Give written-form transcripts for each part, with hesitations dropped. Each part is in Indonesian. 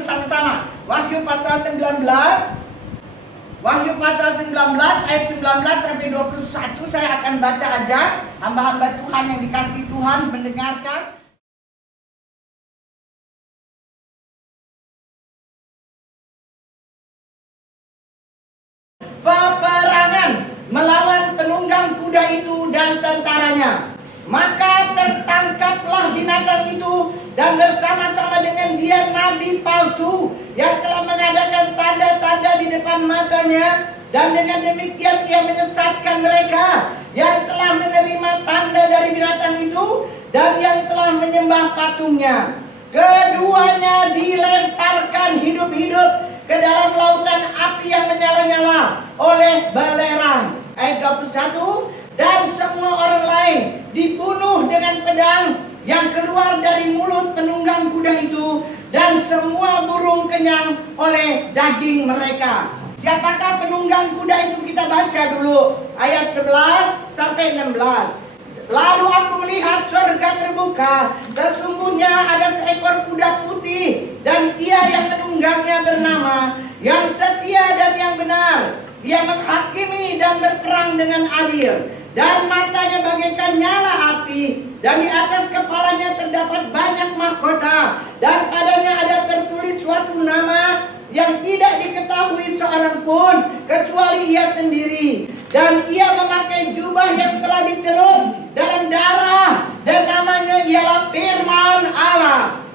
yuk sama-sama. Wahyu pasal 19. Wahyu pasal 19 ayat 19 sampai 21 saya akan baca aja. Hamba-hamba Tuhan yang dikasihi Tuhan mendengarkan. Peperangan melawan penunggang kuda itu dan tentaranya. Maka tertangkaplah binatang itu dan bersama-sama dengan dia nabi palsu yang telah mengadakan tanda-tanda di depan matanya, dan dengan demikian ia menyesatkan mereka yang telah menerima tanda dari binatang itu dan yang telah menyembah patungnya. Keduanya dilemparkan hidup-hidup ke dalam lautan api yang menyala-nyala oleh belerang. Ayat 21. Dan semua orang lain dibunuh dengan pedang yang keluar dari mulut penunggang kuda itu, dan semua burung kenyang oleh daging mereka. Siapakah penunggang kuda itu? Kita baca dulu ayat 11 sampai 16. Lalu aku melihat surga terbuka, sesungguhnya ada seekor kuda putih, dan ia yang menunggangnya bernama Yang Setia dan Yang Benar. Dia menghakimi dan berperang dengan adil, dan matanya bagaikan nyala api, dan di atas kepalanya terdapat banyak mahkota, dan padanya ada tertulis suatu nama yang tidak diketahui seorang pun kecuali ia sendiri. Dan ia memakai jubah yang telah dicelup dalam darah, dan namanya ialah Firman Allah.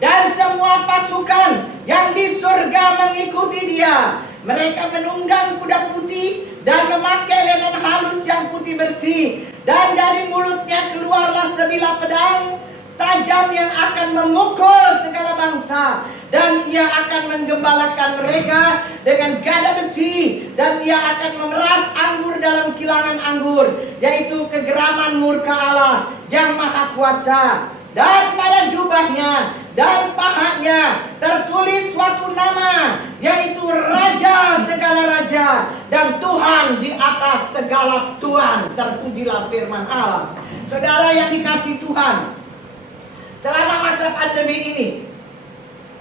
Dan semua pasukan yang di surga mengikuti dia. Mereka menunggang kuda putih dan memakai lenan halus yang putih bersih. Dan dari mulutnya keluarlah sebilah pedang tajam yang akan memukul segala bangsa. Dan ia akan menggembalakan mereka dengan gada besi. Dan ia akan memeras anggur dalam kilangan anggur, yaitu kegeraman murka Allah yang maha kuasa. Dan pada jubahnya dan pahanya tertulis suatu nama, yaitu Raja segala raja dan Tuhan di atas segala Tuhan. Terpujilah firman Allah. Saudara yang dikasihi Tuhan, selama masa pandemi ini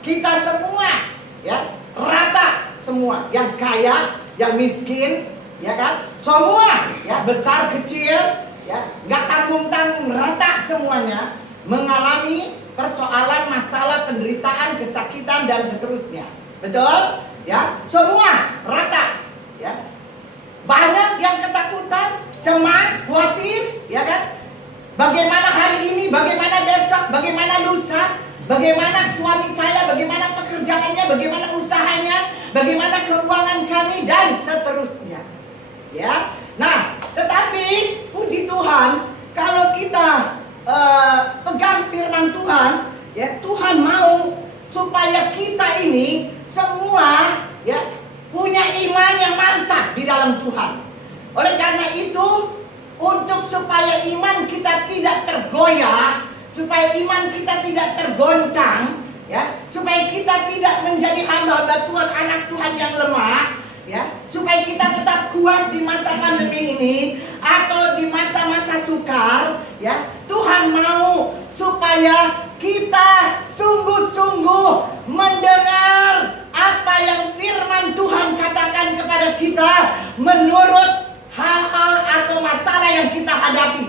kita semua ya rata, semua, yang kaya, yang miskin, ya kan, semua ya, besar kecil ya, nggak tanggung-tanggung, rata semuanya mengalami persoalan, masalah, penderitaan, kesakitan dan seterusnya. Betul? Ya, semua rata. Ya. Banyak yang ketakutan, cemas, khawatir, ya kan? Bagaimana hari ini, bagaimana besok, bagaimana lusa, bagaimana suami saya, bagaimana pekerjaannya, bagaimana usahanya, bagaimana keuangan kami dan seterusnya. Ya. Nah, tetapi puji Tuhan, kalau kita pegang firman Tuhan, ya, Tuhan mau supaya kita ini semua ya punya iman yang mantap di dalam Tuhan. Oleh karena itu, untuk supaya iman kita tidak tergoyah, supaya iman kita tidak tergoncang, ya, supaya kita tidak menjadi hamba-hamba Tuhan, anak Tuhan yang lemah, ya, supaya kita tetap kuat di masa pandemi ini atau di masa-masa sukar, ya, Tuhan mau supaya kita sungguh-sungguh mendengar apa yang firman Tuhan katakan kepada kita menurut hal-hal atau masalah yang kita hadapi.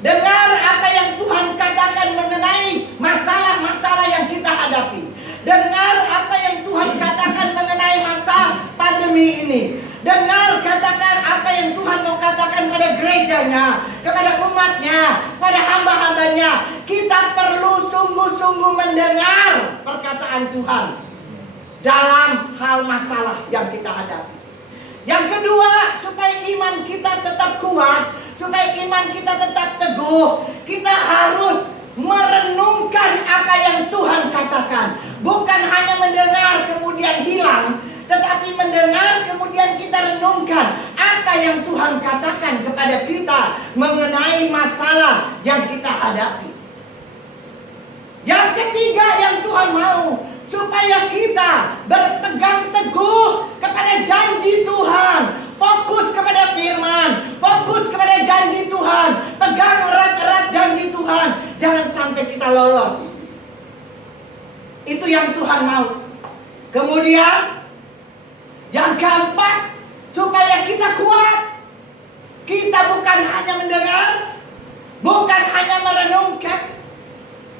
Dengar apa yang Tuhan katakan mengenai masalah-masalah yang kita hadapi. Dengar apa yang Tuhan katakan mengenai masa pandemi ini. Dengar, katakan apa yang Tuhan mau katakan pada gerejanya, kepada umatnya, pada hamba-hambanya. Kita perlu sungguh-sungguh mendengar perkataan Tuhan dalam hal masalah yang kita hadapi. Yang kedua, supaya iman kita tetap kuat, supaya iman kita tetap teguh, kita harus merenungkan apa yang Tuhan katakan. Bukan hanya mendengar kemudian hilang, tetapi mendengar kemudian kita renungkan apa yang Tuhan katakan kepada kita mengenai masalah yang kita hadapi. Yang ketiga yang Tuhan mau, supaya kita berpegang teguh kepada janji Tuhan, fokus kepada firman, fokus kepada janji Tuhan, pegang erat-erat janji Tuhan, jangan sampai kita lolos. Itu yang Tuhan mau. Kemudian yang keempat, supaya kita kuat. Kita bukan hanya mendengar, bukan hanya merenungkan,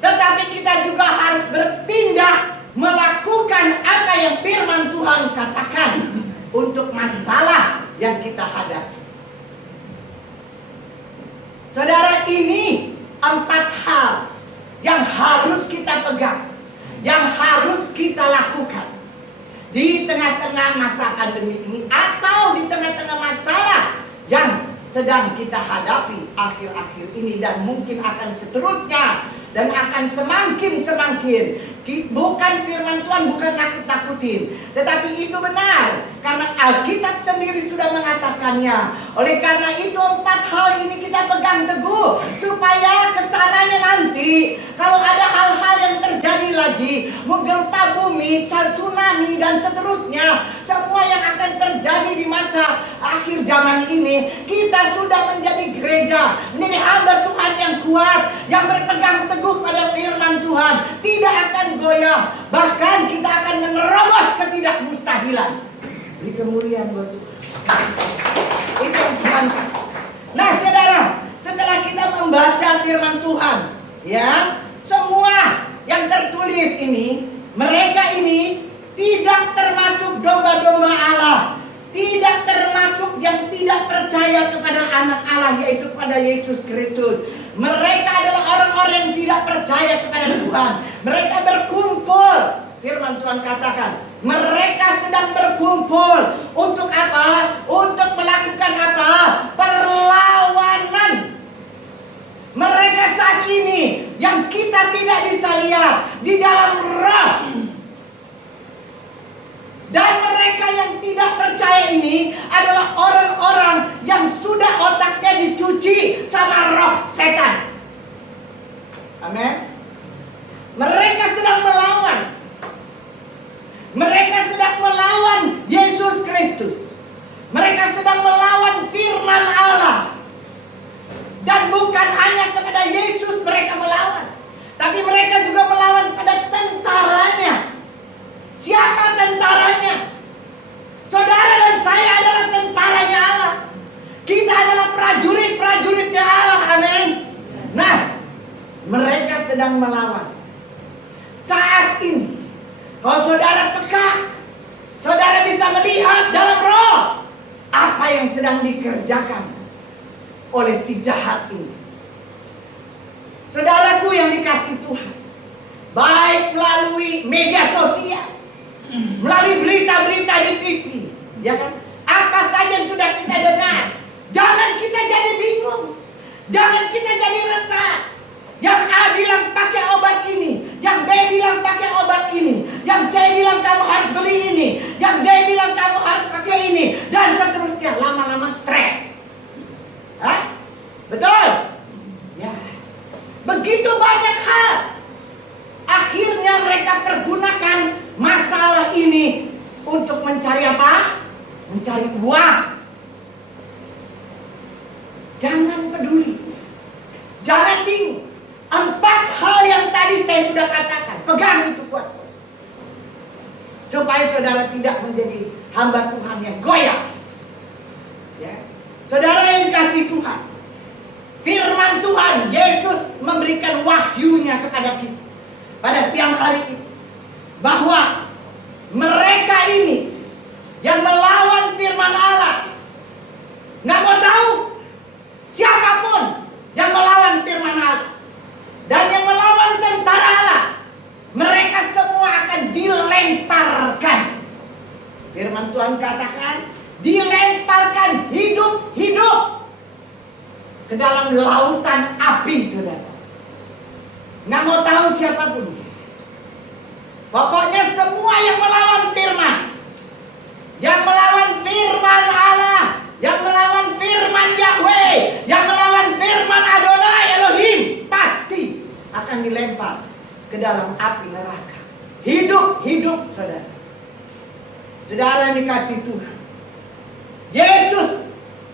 tetapi kita juga harus bertindak, melakukan apa yang firman Tuhan katakan untuk masalah yang kita hadapi. Saudara, ini 4 hal yang harus kita pegang, yang harus kita lakukan di tengah-tengah masa pandemi ini, atau di tengah-tengah masalah yang sedang kita hadapi akhir-akhir ini, dan mungkin akan seterusnya, dan akan semakin. Bukan firman Tuhan, bukan nakut-nakutin, tetapi itu benar karena Alkitab sendiri sudah mengatakannya. Oleh karena itu 4 hal ini kita pegang teguh, supaya kesananya nanti kalau ada hal-hal yang terjadi lagi, gempa bumi, tsunami dan seterusnya, semua yang akan terjadi di masa akhir zaman ini, kita sudah menjadi gereja, menjadi hamba Tuhan yang kuat, yang berpegang teguh pada firman Tuhan, tidak akan goyah, bahkan kita akan menerobos ketidakmustahilan. Beri kemuliaan buat Tuhan. Itu yang Tuhan. Nah, saudara, setelah kita membaca firman Tuhan, ya, semua yang tertulis ini, mereka ini tidak termasuk domba-domba Allah, tidak termasuk yang tidak percaya kepada anak Allah, yaitu kepada Yesus Kristus. Mereka adalah orang-orang yang tidak percaya kepada Tuhan. Mereka berkumpul, firman Tuhan katakan, mereka sedang berkumpul untuk apa? Untuk melakukan apa? Perlawanan. Mereka saat ini yang kita tidak bisa lihat di dalam roh. Dan mereka yang tidak percaya ini adalah orang-orang yang sudah otaknya dicuci sama roh setan. Amin. Mereka sedang melawan. Mereka sedang melawan Yesus Kristus. Mereka sedang melawan firman Allah. Dan bukan hanya kepada Yesus mereka melawan, tapi mereka juga melawan pada tentaranya. Siapa tentaranya? Saudara dan saya adalah tentaranya Allah. Kita adalah prajurit-prajuritnya Allah. Amin. Nah, mereka sedang melawan. Saat ini, kalau saudara peka, saudara bisa melihat dalam roh apa yang sedang dikerjakan oleh si jahat ini. Saudaraku yang dikasih Tuhan, baik melalui media sosial, melalui berita-berita di TV, ya kan? Apa saja yang sudah kita dengar, jangan kita jadi bingung, jangan kita jadi resah. Yang A bilang pakai obat ini, yang B bilang pakai obat ini, yang C bilang kamu harus beli ini, yang D bilang kamu harus pakai ini, dan seterusnya. Lama-lama stres. Hah? Betul? Ya. Begitu banyak hal. Akhirnya mereka pergunakan masalah ini untuk mencari apa? Mencari uang. Jangan peduli. Jangan bingung. 4 hal yang tadi saya sudah katakan. Pegang itu kuat. Supaya saudara tidak menjadi hamba Tuhan yang goyah. Ya. Saudara yang dikasih Tuhan, firman Tuhan, Yesus memberikan wahyunya kepada kita pada siang hari ini, bahwa mereka ini yang melawan firman Allah, nggak mau tahu siapapun yang melawan firman Allah dan yang melawan tentara Allah, mereka semua akan dilemparkan. Firman Tuhan katakan, dilemparkan hidup-hidup ke dalam lautan api, saudara. Nggak mau tahu siapapun. Pokoknya semua yang melawan firman, yang melawan firman Allah, yang melawan firman Yahweh, yang melawan firman Adonai Elohim, pasti akan dilempar ke dalam api neraka. Hidup-hidup, saudara. Saudara dikasih Tuhan, Yesus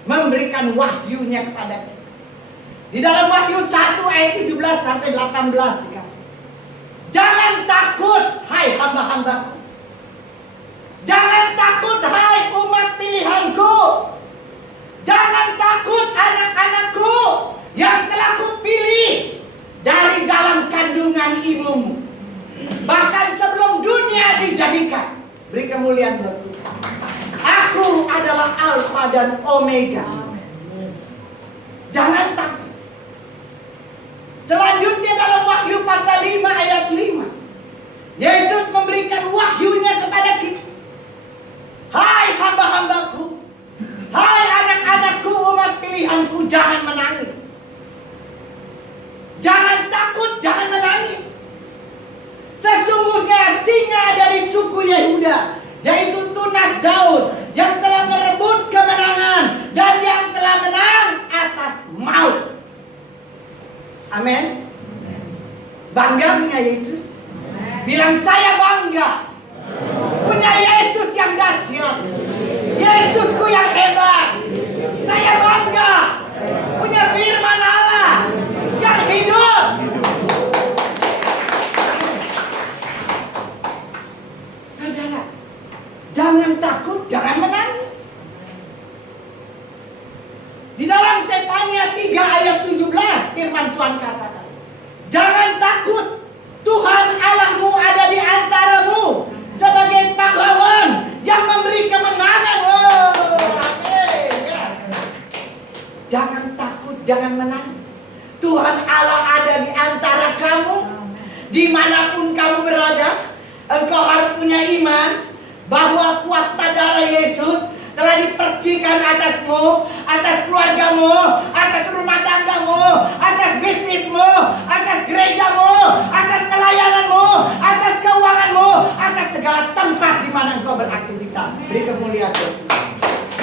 memberikan wahyunya kepada kita. Di dalam Wahyu 1 ayat 17 sampai 18 dikatakan, jangan takut hamba-hambaku. Jangan takut hai umat pilihanku. Jangan takut anak-anakku yang telah kupilih dari dalam kandungan ibumu. Bahkan sebelum dunia dijadikan. Beri kemuliaan buat Tuhan. Aku adalah Alfa dan Omega. Jangan takut. Selanjutnya dalam Wahyu pasal 5 ayat 5. Yesus memberikan wahyunya kepada kita. Hai hamba-hambaku, hai anak-anakku, umat pilihanku, jangan menangis. Jangan takut, jangan menangis. Sesungguhnya singa dari suku Yehuda, yaitu tunas Daud, yang telah merebut kemenangan dan yang telah menang atas maut. Amin. Bangga punya Yesus? Bilang saya bangga punya Yesus yang dahsyat, Yesusku yang hebat. Saya bangga punya firman Allah yang hidup. Saudara, jangan takut, jangan menangis. Di dalam Zefania 3 ayat 17 firman Tuhan katakan, jangan takut, Tuhan Allahmu ada di antaramu sebagai pahlawan yang memberi kemenangan. Oh, amin. Ya. Jangan takut, jangan menangis. Tuhan Allah ada di antara kamu. Dimanapun kamu berada, engkau harus punya iman bahwa kuasa darah Yesus telah dipercikan atasmu, atas keluargamu, atas rumah tanggamu, atas bisnismu, atas gerejamu, atas pelayananmu, atas keuanganmu, atas segala tempat di mana engkau beraktivitas. Beri kemuliaan Tuhan.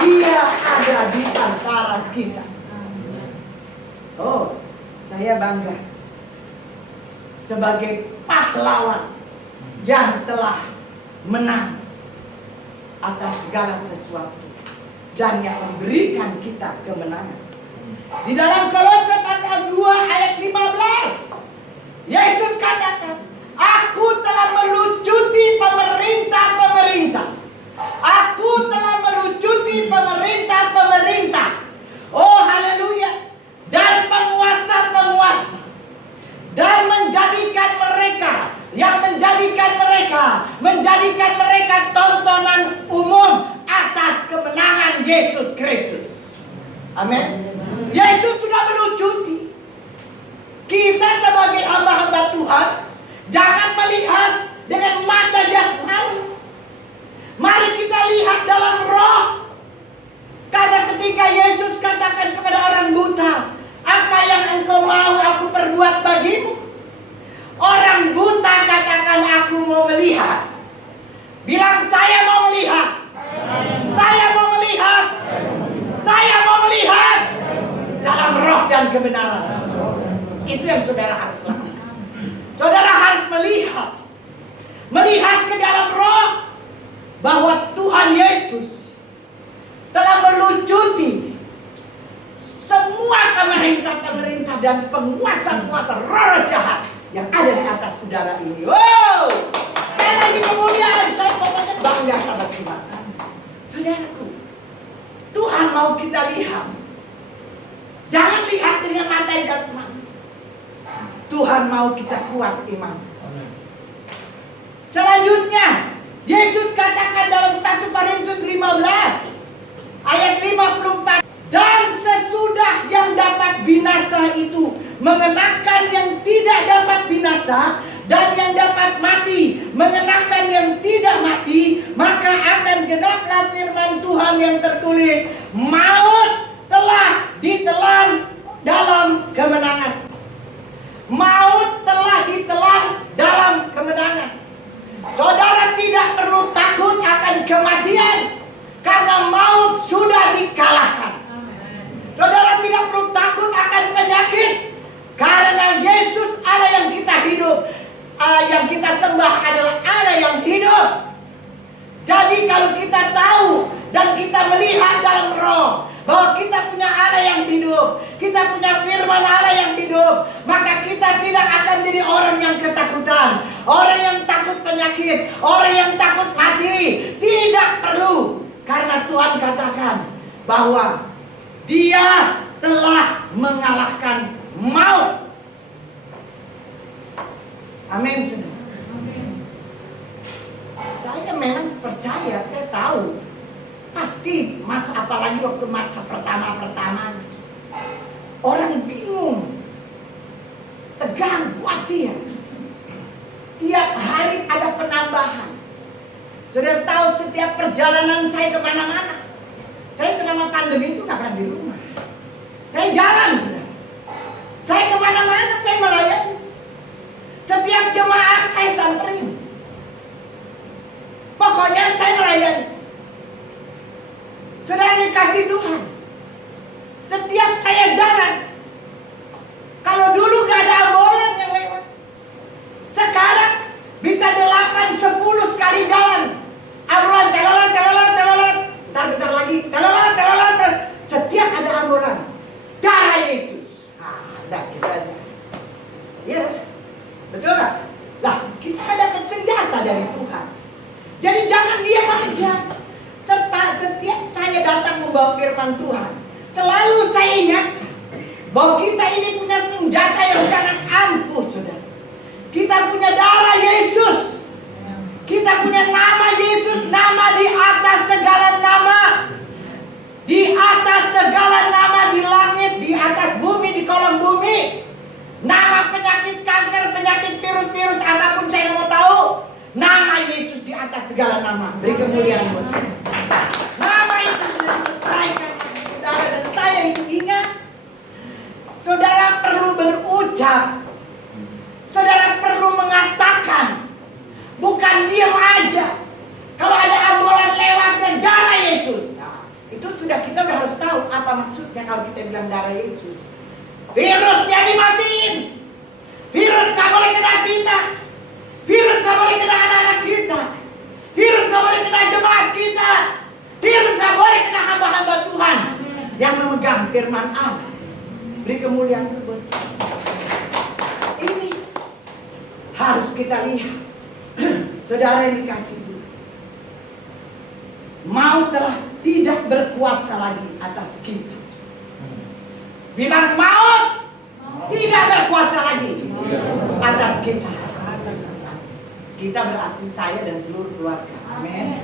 Dia ada di antara kita. Oh, saya bangga sebagai pahlawan yang telah menang atas segala sesuatu dan yang memberikan kita kemenangan. Di dalam Kolose pasal 2 ayat 15, Yesus katakan, aku telah melucuti pemerintah-pemerintah. Aku telah melucuti pemerintah-pemerintah. Oh haleluya. Dan penguasa-penguasa. Dan menjadikan mereka tontonan umum atas kemenangan Yesus Kristus. Amin. Yesus sudah melucuti. Kita sebagai hamba-hamba Tuhan jangan melihat dengan mata jasmani. Mari kita lihat dalam roh. Karena ketika Yesus katakan kepada orang buta, apa yang engkau mau aku perbuat bagimu? Orang buta katakan aku mau melihat. Bilang saya mau melihat. Saya mau melihat. Saya mau melihat. Dalam roh dan kebenaran. Itu yang saudara harus lakukan. Saudara harus melihat. Melihat ke dalam roh. Bahwa Tuhan Yesus telah melucuti semua pemerintah-pemerintah dan penguasa-penguasa roh jahat yang ada di atas udara ini. Wow! Sekali lagi kemuliaan, saya pokoknya bangga sama Tuhan. Saudaraku, Tuhan mau kita lihat. Jangan lihat dengan mata jasmani. Tuhan mau kita kuat iman. Selanjutnya, Yesus katakan dalam 1 Korintus 15 ayat 54, dan sesudah yang dapat binasa itu mengenakan yang tidak dapat binasa, dan yang dapat mati mengenakan yang tidak mati, maka akan genaplah firman Tuhan yang tertulis, maut telah ditelan dalam kemenangan. Maut telah ditelan dalam kemenangan. Saudara tidak perlu takut akan kematian, karena maut sudah dikalahkan. Saudara tidak perlu takut akan penyakit, karena Yesus Allah yang kita hidup, yang kita sembah adalah Allah yang hidup. Jadi kalau kita tahu dan kita melihat dalam roh bahwa kita punya Allah yang hidup, kita punya firman Allah yang hidup, maka kita tidak akan jadi orang yang ketakutan, orang yang takut penyakit, orang yang takut mati. Tidak perlu. Karena Tuhan katakan bahwa Dia telah mengalahkan maut. Amin. Saya memang percaya, saya tahu. Pasti apalagi waktu masa pertama-pertama, orang bingung, tegang, khawatir. Tiap hari ada penambahan. Saudara tahu setiap perjalanan saya kemana-mana, saya selama pandemi itu gak pernah di rumah. Saya jalan, saudara. Saya kemana-mana, saya melayani. Setiap jemaat saya samperin. Pokoknya saya melayani. Saudara dikasih Tuhan. Setiap saya jalan, kalau dulu gak ada ambulan yang lewat, sekarang bisa 8-10 sekali jalan. Ambulan, telolet. Bentar lagi, telolet. Setiap ada ambulan, darah Yesus. Udah kita aja. Iya, betul gak? Lah, kita dapat senjata dari Tuhan. Jadi jangan diam aja. Serta setiap saya datang membawa firman Tuhan, selalu saya ingatkan bahwa kita ini punya senjata yang sangat ampuh, saudara. Kita punya darah Yesus. Kita punya nama Yesus, nama di atas segala nama. Di atas segala nama di langit, di atas bumi, di kolong bumi. Nama penyakit kanker, penyakit virus-virus apapun saya mau tahu. Nama Yesus di atas segala nama. Beri kemuliaan buat Tuhan. Nama itu sudah dipercayai saudara, dan saya itu ingat. Saudara perlu berucap. Saudara perlu mengatakan. Bukan diam aja. Kalau ada ambulan lewat dan darah Yesus. Nah, itu sudah kita udah harus tahu apa maksudnya kalau kita bilang darah Yesus. Virusnya dimatiin. Virus gak boleh kena kita. Virus gak boleh kena anak-anak kita. Virus gak boleh kena jemaat kita. Virus gak boleh kena hamba-hamba Tuhan yang memegang firman Allah. Beri kemuliaan buat Tuhan. Ini harus kita lihat. Saudara yang dikasih Tuhan, maut telah tidak berkuasa lagi atas kita. Bilang maut tidak berkuasa lagi atas kita. Kita berarti saya dan seluruh keluarga. Amin.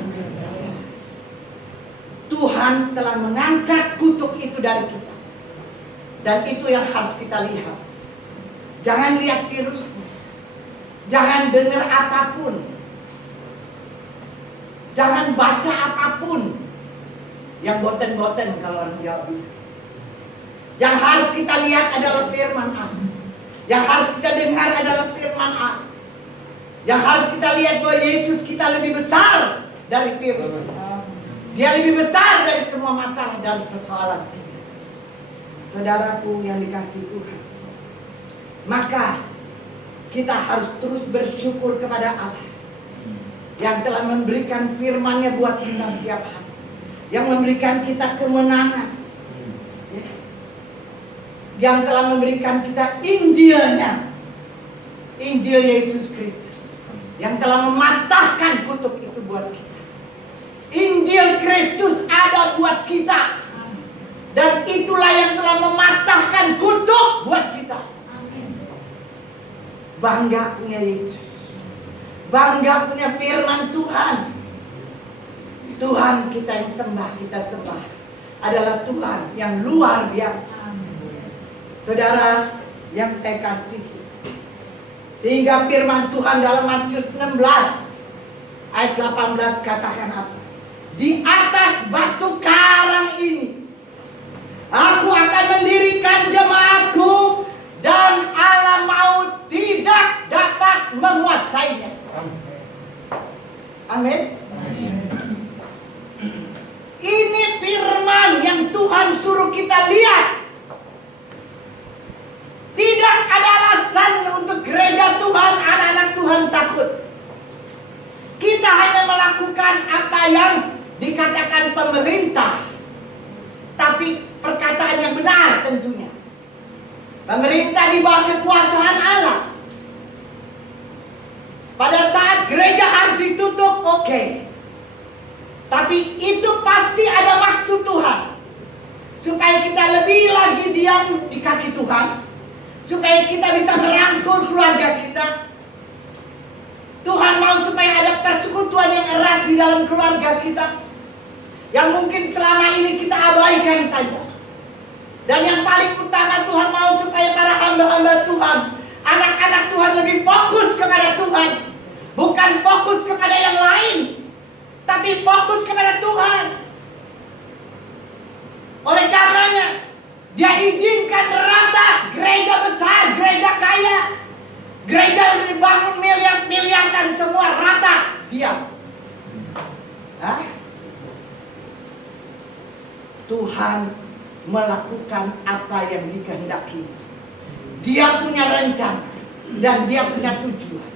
Tuhan telah mengangkat kutuk itu dari kita. Dan itu yang harus kita lihat. Jangan lihat virusnya. Jangan dengar apapun. Jangan baca apapun. Yang boten-boten kalau orang Jawa. Yang harus kita lihat adalah firman Allah. Yang harus kita dengar adalah firman Allah. Yang harus kita lihat bahwa Yesus kita lebih besar dari virus. Dia lebih besar dari semua masalah dan persoalan. Saudaraku yang dikasihi Tuhan, maka kita harus terus bersyukur kepada Allah yang telah memberikan firman-Nya buat kita setiap hari, yang memberikan kita kemenangan, yang telah memberikan kita Injil-Nya, Injil Yesus Kristus, yang telah mematahkan kutuk itu buat kita. Injil Kristus ada buat kita. Dan itulah yang telah mematahkan kutuk buat kita. Bangga punya Yesus. Bangga punya firman Tuhan. Tuhan kita yang kita sembah adalah Tuhan yang luar biasa. Saudara yang saya kasih, sehingga firman Tuhan dalam Matius 16 ayat 18 katakan apa? Di atas batu karang ini aku akan mendirikan jemaatku, dan alam maut tidak dapat menguasainya. Amin. Ini firman yang Tuhan suruh kita lihat. Tidak ada alasan untuk gereja Tuhan, anak-anak Tuhan takut. Kita hanya melakukan apa yang dikatakan pemerintah. Tapi perkataan yang benar tentunya. Pemerintah di bawah kekuasaan Allah. Pada saat gereja ditutup, oke. Tapi itu pasti ada maksud Tuhan. Supaya kita lebih lagi diam di kaki Tuhan. Supaya kita bisa merangkul keluarga kita. Tuhan mau supaya ada persekutuan yang erat di dalam keluarga kita. Yang mungkin selama ini kita abaikan saja. Dan yang paling utama Tuhan mau supaya para hamba-hamba Tuhan, anak-anak Tuhan lebih fokus kepada Tuhan. Bukan fokus kepada yang lain, tapi fokus kepada Tuhan. Oleh karenanya, Dia izinkan rata gereja besar, gereja kaya, gereja yang dibangun miliar-miliar dan semua rata diam. Tuhan melakukan apa yang dikehendaki. Dia punya rencana dan Dia punya tujuan.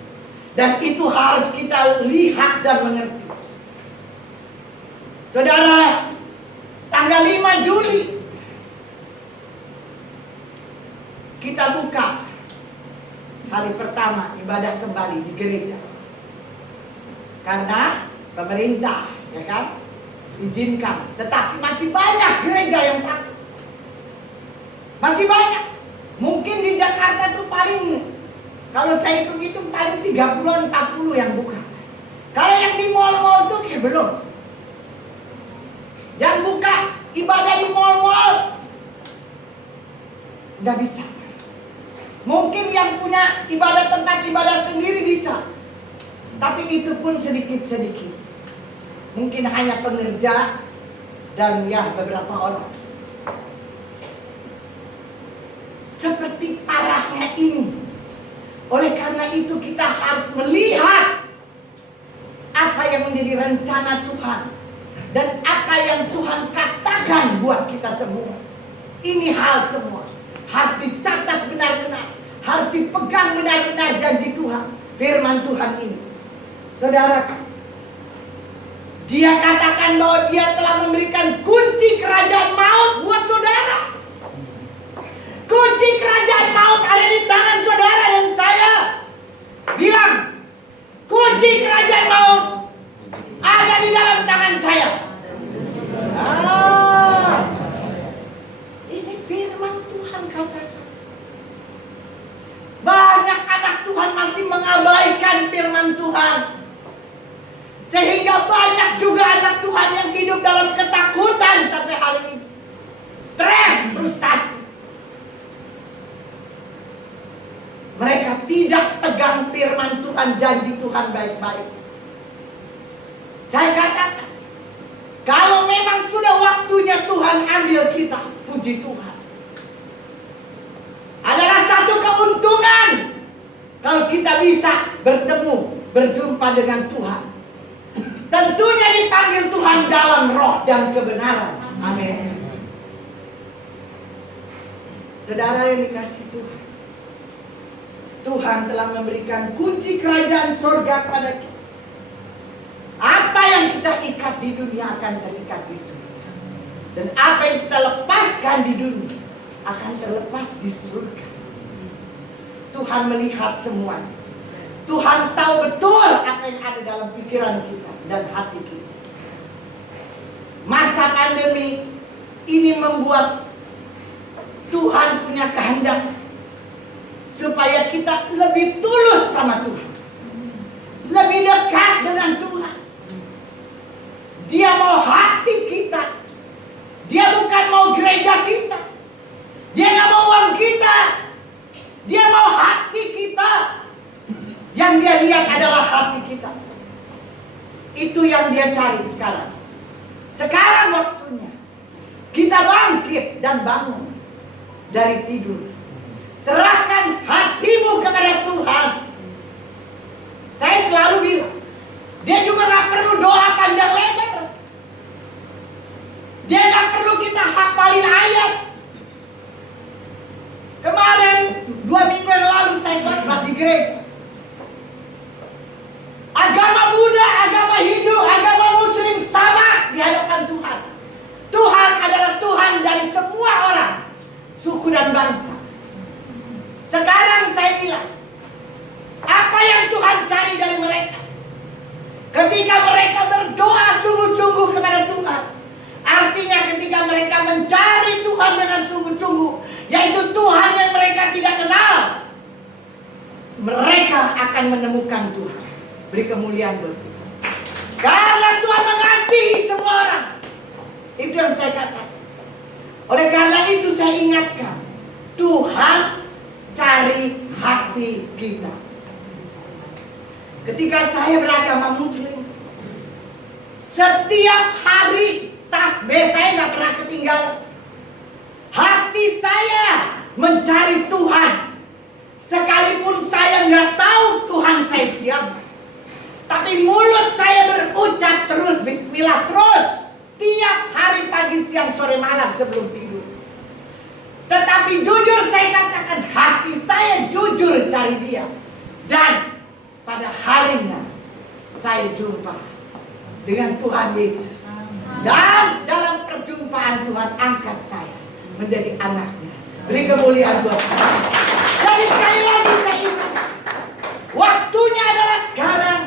Dan itu harus kita lihat dan mengerti. Saudara, tanggal 5 Juli kita buka hari pertama ibadah kembali di gereja. Karena pemerintah, ya kan, izinkan. Tetapi masih banyak gereja yang takut. Masih banyak. Mungkin di Jakarta tuh paling, kalau saya hitung paling 30-40 yang buka. Kalau yang di mall-mall tuh kayak belum. Yang buka ibadah di mall-mall nggak bisa. Mungkin yang punya ibadah, tempat ibadah sendiri bisa. Tapi itu pun sedikit-sedikit. Mungkin hanya pengerja dan ya beberapa orang. Seperti parahnya ini. Oleh karena itu kita harus melihat apa yang menjadi rencana Tuhan. Dan apa yang Tuhan katakan buat kita semua. Ini hal semua harus dicatat benar-benar. Harus dipegang benar-benar janji Tuhan. Firman Tuhan ini. Saudara, Dia katakan bahwa Dia telah memberikan kunci kerajaan maut buat saudara. Kunci kerajaan maut ada di tangan saudara dan saya. Bilang, kunci kerajaan maut ada di dalam tangan saya. Ini firman Tuhan katakan. Banyak anak Tuhan masih mengabaikan firman Tuhan. Sehingga banyak juga anak Tuhan yang hidup dalam ketakutan sampai hari ini. Stres, frustasi. Mereka tidak pegang firman Tuhan, janji Tuhan baik-baik. Saya katakan, kalau memang sudah waktunya Tuhan ambil kita, puji Tuhan. Adalah satu keuntungan kalau kita bisa bertemu, berjumpa dengan Tuhan. Tentunya dipanggil Tuhan dalam roh dan kebenaran. Amin. Saudara yang dikasihi Tuhan, Tuhan telah memberikan kunci kerajaan surga kepada kita. Apa yang kita ikat di dunia akan terikat di surga. Dan apa yang kita lepaskan di dunia akan terlepas di surga. Tuhan melihat semua. Tuhan tahu betul apa yang ada dalam pikiran kita dan hati kita. Masa pandemi ini membuat Tuhan punya kehendak supaya kita lebih tulus sama Tuhan. Lebih dekat dengan Tuhan. Dia mau hati kita. Dia bukan mau gereja kita. Dia gak mau uang kita. Dia mau hati kita. Yang dia lihat adalah hati kita. Itu yang dia cari sekarang. Sekarang waktunya kita bangkit dan bangun dari tidur. Serahkan hatimu kepada Tuhan. Saya selalu bilang, dia juga gak perlu doa panjang lebar. Dia gak perlu kita hafalin ayat. Kemarin 2 minggu yang lalu saya khotbah di gereja. Agama Buddha, agama Hindu, agama Muslim sama di hadapan Tuhan. Tuhan adalah Tuhan dari semua orang, suku dan bangsa. Sekarang saya bilang, apa yang Tuhan cari dari mereka? mereka mencari Tuhan dengan sungguh-sungguh, yaitu Tuhan yang mereka tidak kenal, mereka akan menemukan Tuhan. Beri kemuliaan buat Tuhan. Karena Tuhan mengasihi semua orang. Itu yang saya katakan. Oleh karena itu saya ingatkan, Tuhan cari hati kita. Ketika saya beragama Muslim, setiap hari tasbih saya nggak pernah ketinggalan. Hati saya mencari Tuhan, sekalipun saya nggak tahu Tuhan saya siapa. Tapi mulut saya berucap terus Bismillah terus, tiap hari pagi, siang, sore, malam sebelum tidur. Tetapi jujur saya katakan, hati saya jujur cari Dia. Dan pada harinya saya jumpa dengan Tuhan Yesus. Dan dalam perjumpaan Tuhan angkat saya menjadi anaknya. Beri kemuliaan buat saya. Jadi sekali lagi saya ingat, waktunya adalah sekarang.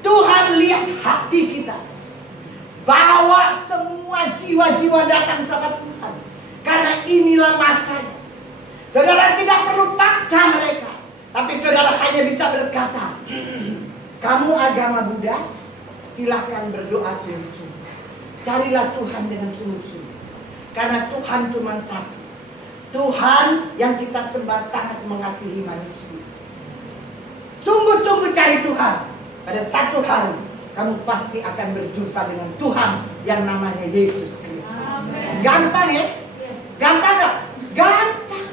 Tuhan lihat hati kita. Bawa semua jiwa-jiwa datang sama Tuhan. Karena inilah masanya. Saudara tidak perlu paksa mereka. Tapi saudara hanya bisa berkata, kamu agama Buddha, silakan berdoa sungguh-sungguh. Carilah Tuhan dengan sungguh-sungguh. Karena Tuhan cuma satu. Tuhan yang kita sembah sangat mengasihi manusia. Sungguh-sungguh cari Tuhan. Pada satu hari kamu pasti akan berjumpa dengan Tuhan yang namanya Yesus Kristus. Gampang ya? Gampang gak? Gampang.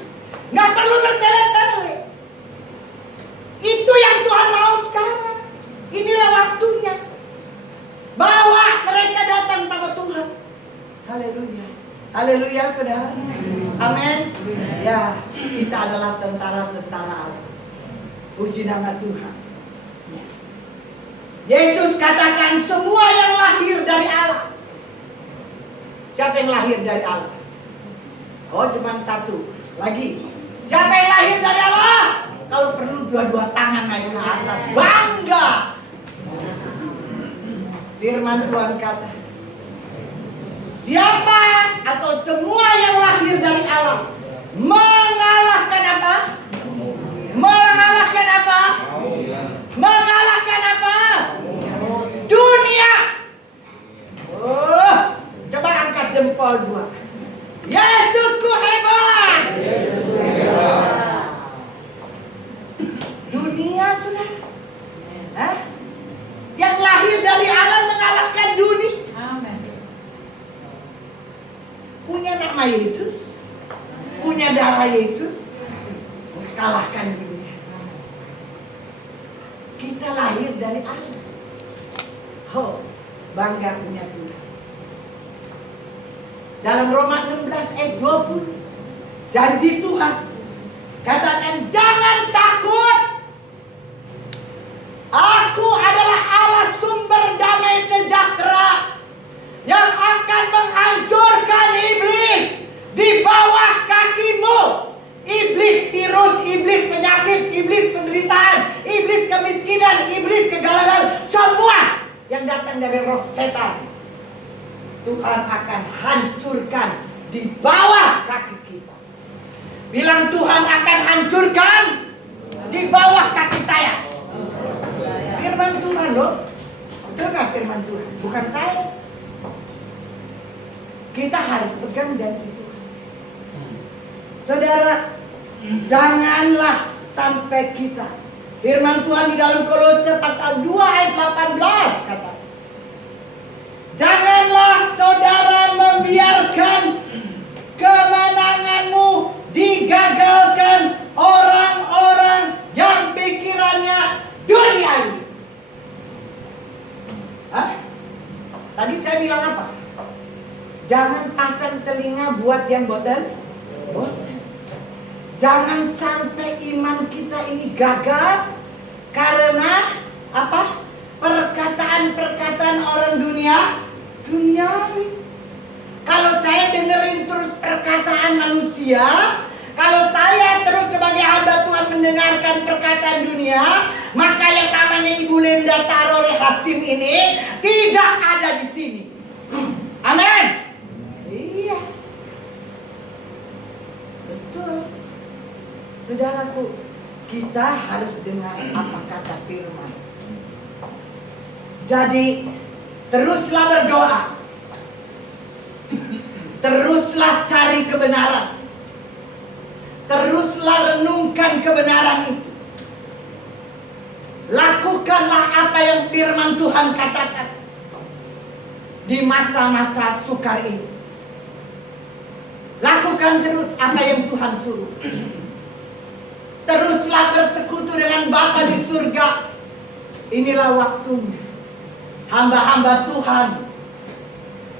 Gak perlu bertele-tele. Itu yang Tuhan mau sekarang. Inilah waktunya. Bawa mereka datang sama Tuhan. Haleluya. Haleluya saudara. Amin. Ya, kita adalah tentara-tentara Allah. Puji nama Tuhan. Ya. Yesus katakan semua yang lahir dari Allah. Siapa yang lahir dari Allah? Oh, cuma satu. Lagi. Siapa yang lahir dari Allah? Kalau perlu dua-dua tangan naik ke atas. Bangga. Firman Tuhan kata, siapa atau semua yang lahir dari Allah mengalahkan apa? Mengalahkan apa? Mengalahkan apa? Dunia. Oh, coba angkat jempol dua. Yesusku hebat. Dunia sudah. Yang lahir dari Allah mengalahkan dunia. Amen. Punya nama Yesus, punya darah Yesus, kalahkan dunia. Kita lahir dari Allah. Oh, bangga punya Tuhan. Dalam Roma 16 ayat 20, janji Tuhan, katakan jangan takut. Aku adalah Allah sumber damai sejahtera yang akan menghancurkan iblis di bawah kakimu. Iblis virus, iblis penyakit, iblis penderitaan, iblis kemiskinan, iblis kegagalan, semua yang datang dari roh setan, Tuhan akan hancurkan di bawah kaki kita. Bilang Tuhan akan hancurkan di bawah kaki saya. Firman Tuhan loh. Betul gak firman Tuhan? Bukan saya. Kita harus pegang janji Tuhan. Saudara, janganlah sampai kita. Firman Tuhan di dalam Kolose pasal 2 ayat 18 kata, janganlah saudara membiarkan kemenanganmu digagalkan orang-orang yang pikirannya duniawi. Tadi saya bilang apa? Jangan pasang telinga buat yang bodoh. Jangan sampai iman kita ini gagal karena apa? Perkataan-perkataan orang duniawi. Kalau saya dengerin terus perkataan manusia, kalau saya terus sebagai hamba Tuhan mendengarkan perkataan dunia, maka yang namanya Ibu Linda Tarore Hasim ini tidak ada di sini. Amin. Saudaraku, kita harus dengar apa kata firman. Jadi, teruslah berdoa. Teruslah cari kebenaran. Teruslah renungkan kebenaran itu. Lakukanlah apa yang firman Tuhan katakan di masa-masa sukar ini. Lakukan terus apa yang Tuhan suruh. Teruslah bersekutu dengan Bapa di surga. Inilah waktunya. Hamba-hamba Tuhan,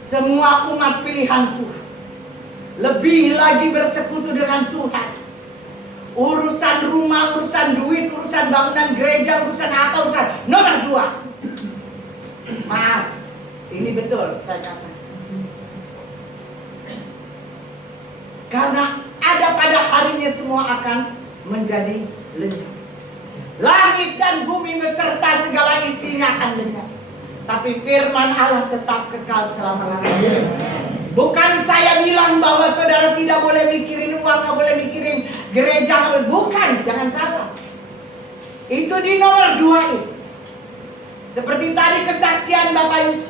semua umat pilihan Tuhan, lebih lagi bersekutu dengan Tuhan. Urusan rumah, urusan duit, urusan bangunan gereja, urusan apa, urusan nomor 2. Maaf, ini betul saya katakan. Karena ada pada harinya semua akan menjadi lenyap. Langit dan bumi beserta segala isinya akan lenyap. Tapi firman Allah tetap kekal selama-lamanya. Bukan saya bilang bahwa saudara tidak boleh mikirin uang, nggak boleh mikirin gereja, bukan, jangan salah. Itu di nomor 2 itu. Seperti tadi kesaksian Bapak itu.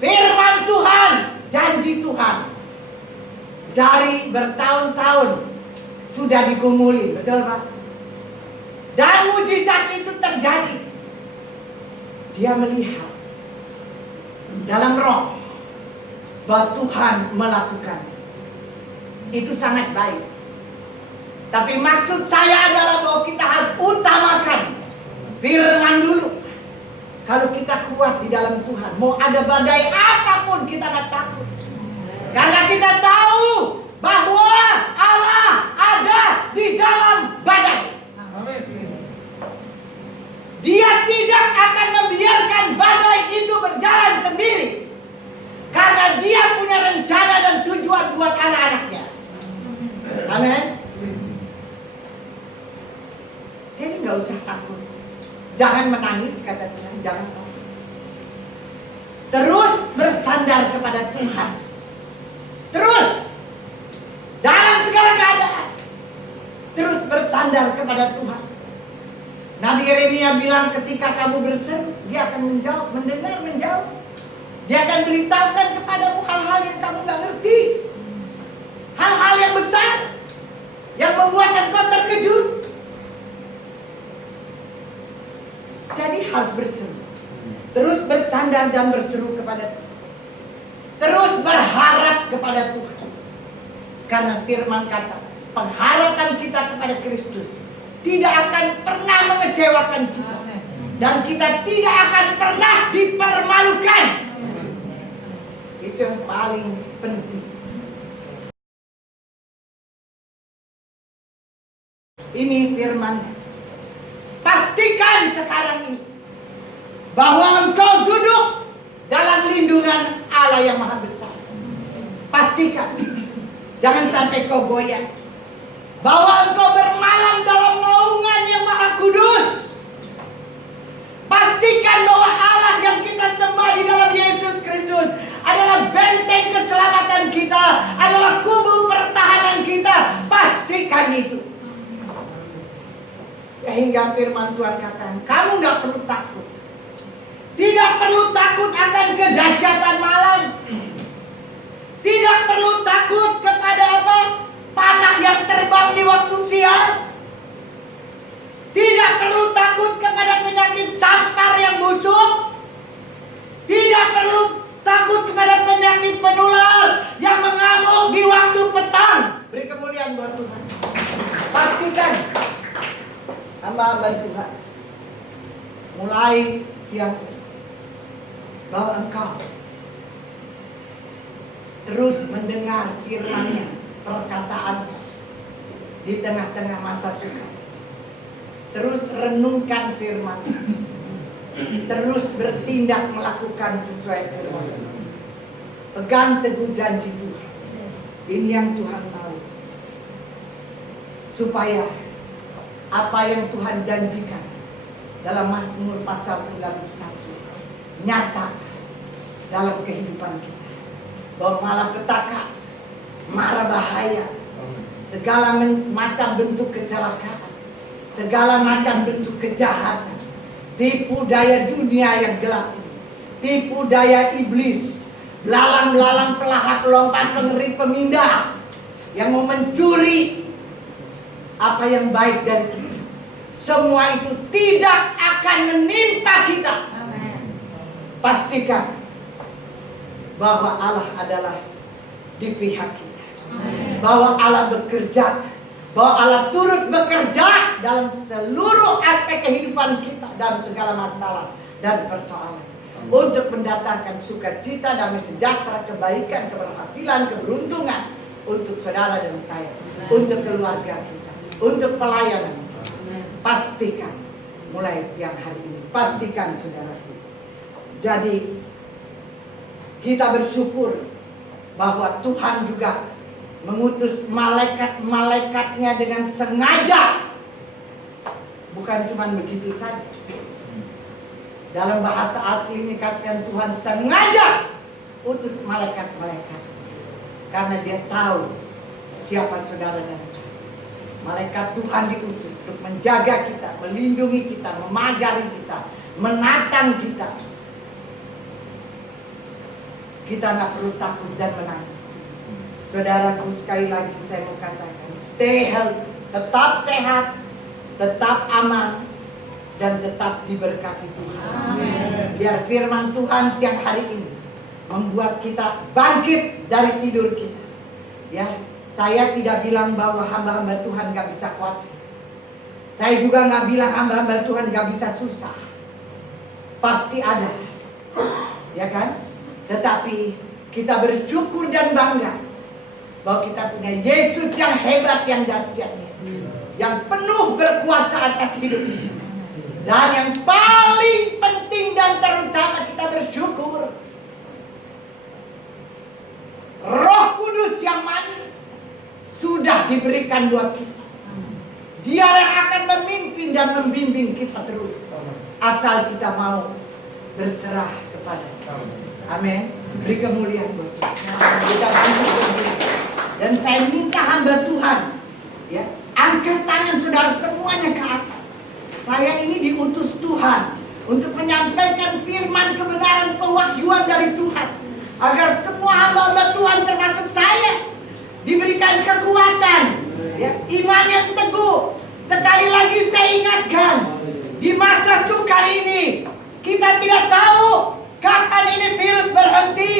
Firman Tuhan, janji Tuhan, dari bertahun-tahun sudah digumuli, betul Pak? Dan mujizat itu terjadi. Dia melihat dalam roh bahwa Tuhan melakukan. Itu sangat baik. Tapi maksud saya adalah bahwa kita harus utamakan firman dulu. Kalau kita kuat di dalam Tuhan, mau ada badai apapun kita nggak takut. Karena kita tahu bahwa Allah ada di dalam badai. Dia tidak akan membiarkan badai itu berjalan sendiri. Karena dia punya rencana dan tujuan buat anak-anaknya. Amin. Jadi nggak usah takut. Jangan menangis, kata Tuhan. Jangan takut. Terus bersandar kepada Tuhan. Terus dalam segala keadaan terus bersandar kepada Tuhan. Nabi Yeremia bilang ketika kamu berseru, dia akan menjawab, mendengar, menjawab. Dia akan beritahukan kepadamu hal-hal yang kamu nggak ngerti, hal-hal yang besar yang membuat engkau terkejut. Jadi harus berseru, terus bersandar dan berseru kepada Tuhan, terus berharap kepada Tuhan. Karena firman kata, pengharapan kita kepada Kristus tidak akan pernah mengecewakan kita. Dan kita tidak akan pernah dipermalukan. Itu yang paling penting. Ini firman. Pastikan sekarang ini bahwa engkau duduk dalam lindungan Allah yang Maha Besar. Pastikan. Jangan sampai kau goyah. Bahwa engkau bermalam dalam naungan yang Maha Kudus. Pastikan bahwa Allah yang kita sembah di dalam Yesus Kristus adalah benteng keselamatan kita, adalah kubu pertahanan kita. Pastikan itu. Sehingga firman Tuhan katakan, kamu nggak perlu takut. Tidak perlu takut akan kedahsyatan malam. Tidak perlu takut kepada apa? Panah yang terbang di waktu siang. Tidak perlu takut kepada penyakit sampar yang busuk. Tidak perlu takut kepada penyakit menular yang mengamuk di waktu petang. Beri kemuliaan buat Tuhan. Pastikan hamba-hamba Tuhan mulai siang bahwa engkau terus mendengar firman-Nya, perkataan di tengah-tengah masa sukar. Terus renungkan firman, terus bertindak melakukan sesuai firman. Pegang teguh janji Tuhan. Ini yang Tuhan mau. Supaya apa yang Tuhan janjikan dalam Mazmur pasal 91 nyata dalam kehidupan kita. Bahwa malapetaka, mara bahaya, segala macam bentuk kecelakaan, segala macam bentuk kejahatan, tipu daya dunia yang gelap, tipu daya iblis, belalang-belalang pelahap lompat pengering pemindah yang mau mencuri apa yang baik dari kita. Semua itu tidak akan menimpa kita. Pastikan bahwa Allah adalah di pihak kita. Bahwa Allah bekerja, bahwa Allah turut bekerja dalam seluruh aspek kehidupan kita dan segala masalah dan persoalan, untuk mendatangkan sukacita, damai sejahtera, kebaikan, keberhasilan, keberuntungan untuk saudara dan saya, untuk keluarga kita, untuk pelayanan. Pastikan mulai siang hari ini, pastikan saudaraku. Jadi kita bersyukur bahwa Tuhan juga mengutus malaikat-malaikatnya dengan sengaja. Bukan cuma begitu saja. Dalam bahasa asli ini katakan Tuhan sengaja utus malaikat-malaikat. Karena dia tahu siapa saudara dan saya. Malaikat Tuhan diutus untuk menjaga kita, melindungi kita, memagari kita, menatang kita. Kita nggak perlu takut dan menangis. Saudaraku, sekali lagi saya mau katakan, stay healthy, tetap sehat, tetap aman, dan tetap diberkati Tuhan. Amen. Biar firman Tuhan siang hari ini membuat kita bangkit dari tidur kita. Ya, saya tidak bilang bahwa hamba-hamba Tuhan gak bisa khawatir. Saya juga gak bilang hamba-hamba Tuhan gak bisa susah. Pasti ada, ya kan? Tetapi kita bersyukur dan bangga bahwa kita punya Yesus yang hebat, yang dahsyat, yang penuh berkuasa atas hidup kita. Dan yang paling penting dan terutama kita bersyukur, Roh Kudus yang manis sudah diberikan buat kita. Dia yang akan memimpin dan membimbing kita terus, asal kita mau berserah kepada. Amin. Beri kemuliaan buat kita. Dan saya minta hamba Tuhan, ya, angkat tangan saudara semuanya ke atas. Saya ini diutus Tuhan untuk menyampaikan firman kebenaran, pewahyuan dari Tuhan, agar semua hamba-hamba Tuhan termasuk saya diberikan kekuatan, ya, iman yang teguh. Sekali lagi saya ingatkan, di masa sukar ini kita tidak tahu kapan ini virus berhenti,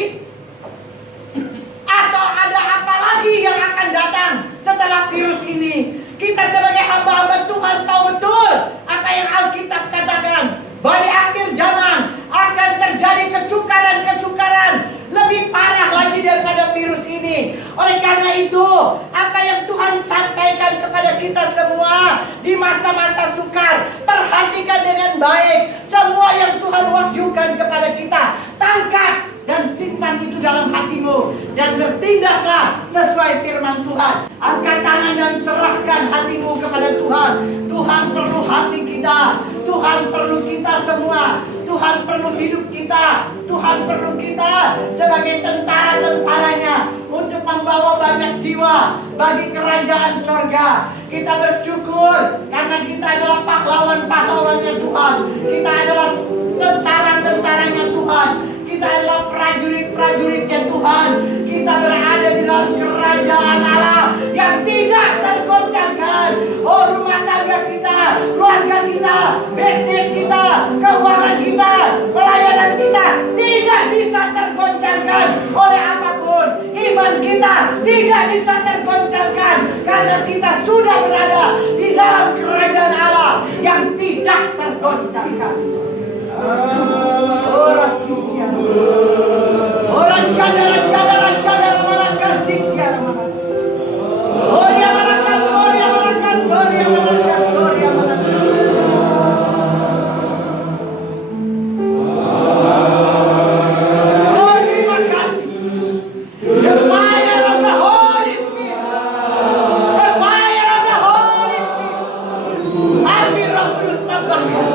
atau ada apa lagi yang akan datang setelah virus ini. Kita sebagai hamba-hamba Tuhan tahu betul apa yang Alkitab katakan, bahwa di akhir zaman akan terjadi kesukaran-kesukaran lebih parah lagi daripada virus ini. Oleh karena itu, apa yang Tuhan sampaikan kepada kita semua di masa-masa sukar, perhatikan dengan baik semua yang Tuhan wahyukan kepada kita. Tangkap dan simpan itu dalam hatimu, dan bertindaklah sesuai firman Tuhan. Angkat tangan dan serahkan hatimu kepada Tuhan. Tuhan perlu hati kita, Tuhan perlu kita semua, Tuhan perlu hidup kita, Tuhan perlu kita sebagai tentara-tentaranya untuk membawa banyak jiwa bagi kerajaan sorga. Kita bersyukur karena kita adalah pahlawan-pahlawannya Tuhan. Kita adalah tentara-tentaranya Tuhan. Kita adalah prajurit-prajuritnya Tuhan. Kita berada di dalam kerajaan Allah yang tidak tergoncangkan. Oh, rumah tangga kita, keluarga kita, bisnis kita, keuangan kita, pelayanan kita tidak bisa tergoncangkan oleh apapun. Iman kita tidak bisa tergoncangkan karena kita sudah berada di dalam kerajaan Allah yang tidak tergoncangkan. Orang sisian, orang cadara mana kasih ya mana. Oh ya mana kasih ya mana kasih ya mana kasih ya mana. Oh terima kasih. The fire of the Holy Spirit, the fire of the Holy Spirit. Api Roh Kudus membakar.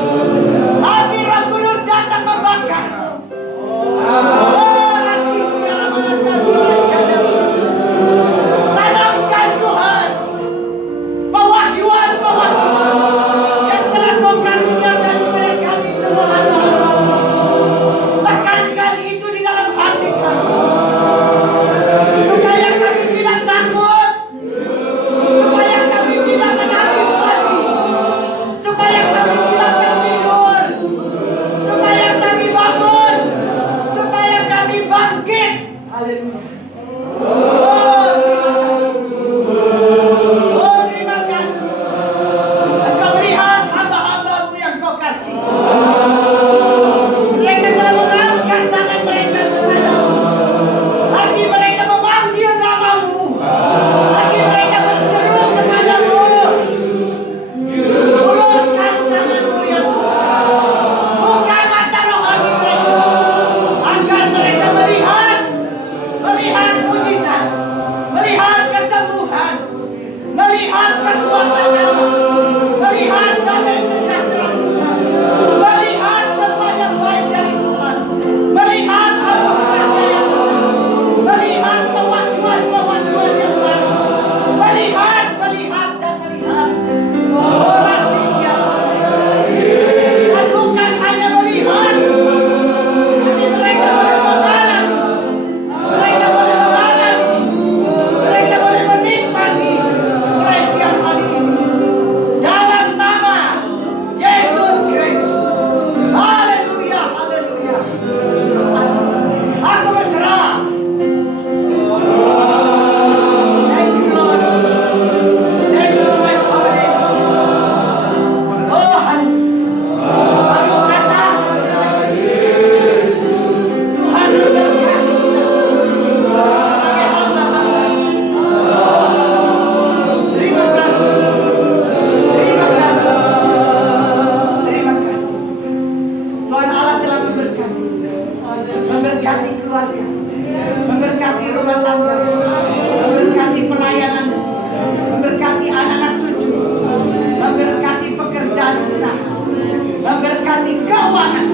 memberkati keuangan.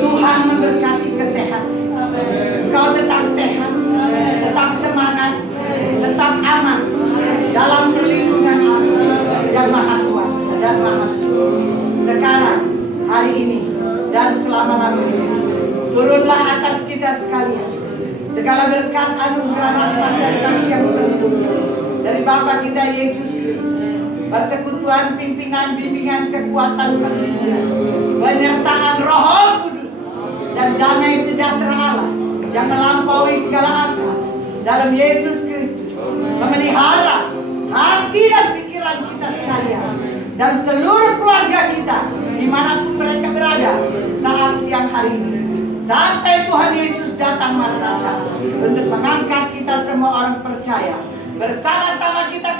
Tuhan memberkati kesehatan. Kau tetap sehat, tetap semangat, tetap aman dalam perlindungan Allah yang Maha Kuasa dan Maha Suci. Sekarang, hari ini, dan selama-lamanya, turunlah atas kita sekalian segala berkat, anugerah, rahmat dan kasih yang sempurna dari Bapa kita Yesus Kristus, persekutuan, pimpinan, bimbingan, kekuatan, kemuliaan, penyertaan Roh Kudus dan damai sejahtera Allah yang melampaui segala akal dalam Yesus Kristus memelihara hati dan pikiran kita sekalian dan seluruh keluarga kita dimanapun mereka berada saat siang hari ini, sampai Tuhan Yesus datang Maranatha untuk mengangkat kita semua orang percaya bersama-sama kita